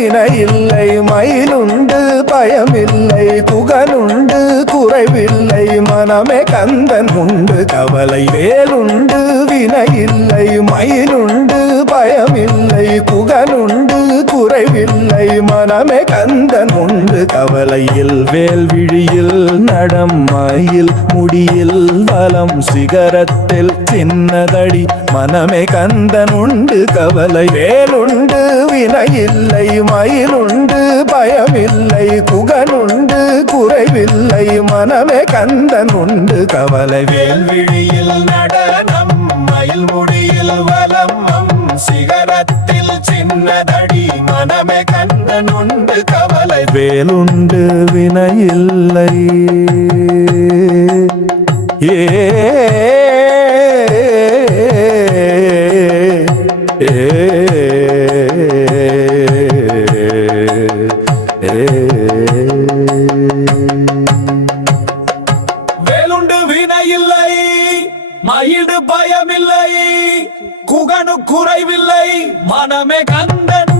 கருணை இல்லை மயிலுண்டு பயமில்லை புகனுண்டு குறைவில்லை மனமே கந்தன் உண்டு கவலை வேலுண்டு வினையில்லை மயிலுண்டு பயமில்லை புகனுண்டு குறைவில்லை மனமே கந்தன் கவலையில் வேல்விழியில் நடம் முடியில் வலம் சிகரத்தில் சின்னதடி மனமே கந்தன் உண்டு கவலை வேலுண்டு வினையில்லை மயிலுண்டு பயமில்லை குகனுண்டு குறைவில்லை மனமே கந்தன் உண்டு கவலை வேல்விழியில் நடனம் மயில் முடியில் வலம் சிகரத்தில் சின்னதடி மனமே கந்தன் உண்டு கவலை வேலுண்டு வினையில்லை. ஏ. வேலுண்டு வினையில்லை மயிடு பயமில்லை. குகனு குறைவில்லை. மனமே கந்தனுண்டு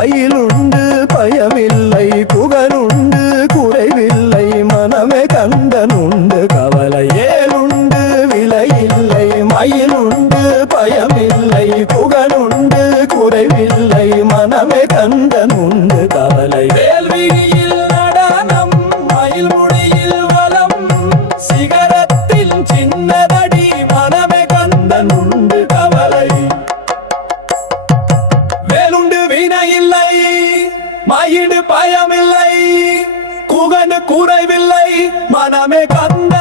மயிலுண்டு பயமில்லை குகனுண்டு குறைவில்லை மனமே கந்தனுண்டு கவலை ஏலுண்டு விலையில்லை மயிலுண்டு பயமில்லை குகனுண்டு குறைவில்லை மனமே கந்த என குறைவில்லை மனமே கந்த